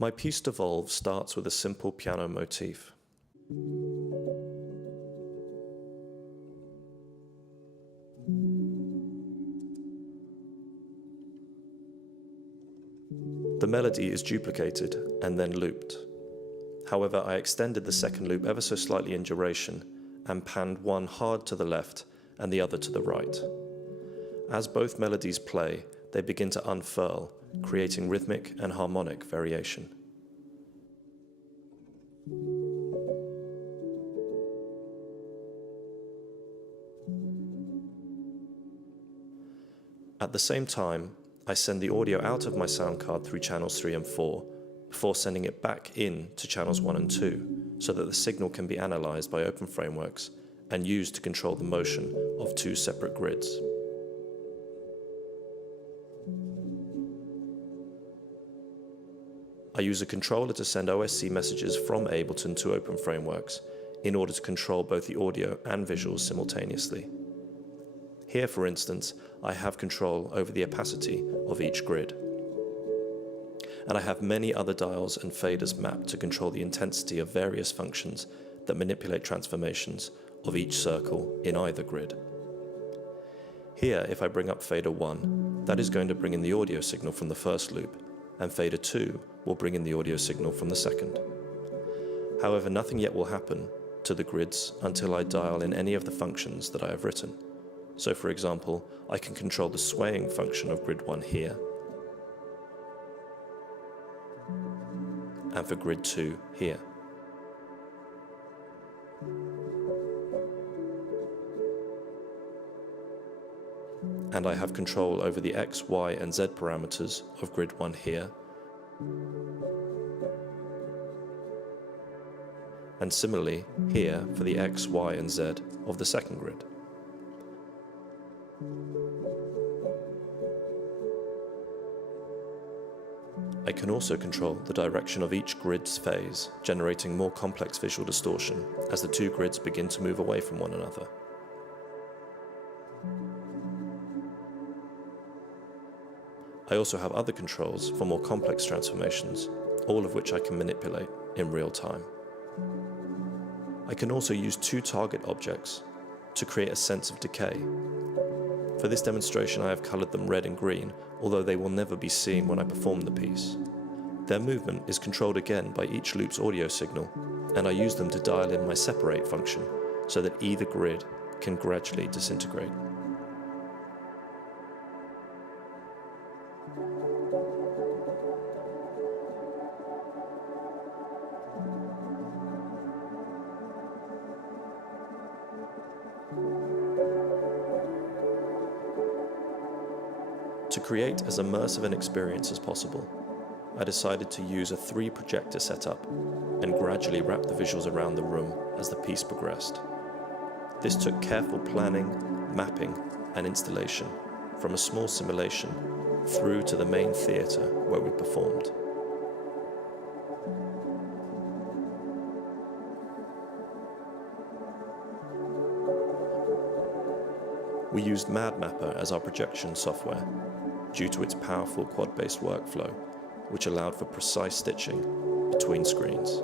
My piece Devolve starts with a simple piano motif. The melody is duplicated and then looped. However, I extended the second loop ever so slightly in duration and panned one hard to the left and the other to the right. As both melodies play, they begin to unfurl, creating rhythmic and harmonic variation. At the same time, I send the audio out of my sound card through channels 3 and 4, before sending it back in to channels 1 and 2, so that the signal can be analyzed by Open Frameworks and used to control the motion of two separate grids. I use a controller to send OSC messages from Ableton to Open Frameworks in order to control both the audio and visuals simultaneously. Here, for instance, I have control over the opacity of each grid. And I have many other dials and faders mapped to control the intensity of various functions that manipulate transformations of each circle in either grid. Here, if I bring up fader 1, that is going to bring in the audio signal from the first loop, and fader 2 will bring in the audio signal from the second. However, nothing yet will happen to the grids until I dial in any of the functions that I have written. So for example, I can control the swaying function of grid 1 here, and for grid 2 here. And I have control over the X, Y, and Z parameters of grid 1 here, and similarly here for the X, Y, and Z of the second grid. I can also control the direction of each grid's phase, generating more complex visual distortion as the two grids begin to move away from one another. I also have other controls for more complex transformations, all of which I can manipulate in real time. I can also use two target objects to create a sense of decay. For this demonstration, I have colored them red and green, although they will never be seen when I perform the piece. Their movement is controlled again by each loop's audio signal, and I use them to dial in my separate function so that either grid can gradually disintegrate. To create as immersive an experience as possible, I decided to use a 3-projector setup and gradually wrap the visuals around the room as the piece progressed. This took careful planning, mapping, and installation from a small simulation through to the main theatre where we performed. We used MadMapper as our projection software due to its powerful quad-based workflow, which allowed for precise stitching between screens.